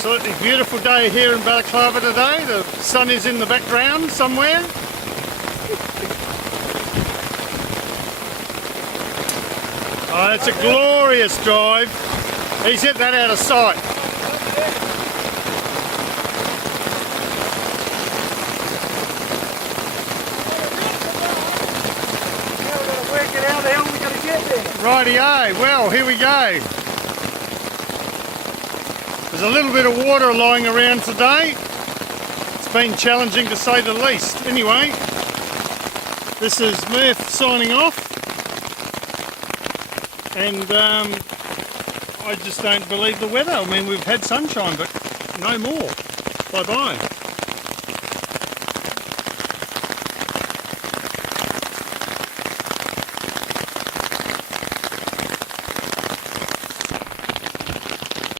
Absolutely beautiful day here in Balaclava today. The sun is in the background somewhere. Oh, it's a glorious drive. He's hit that out of sight. Now we've got to work it out how we're going to get there. Rightio, well here we go. There's a little bit of water lying around today. It's been challenging to say the least. Anyway, this is Murph signing off. And I just don't believe the weather. I mean, we've had sunshine, but no more. Bye-bye.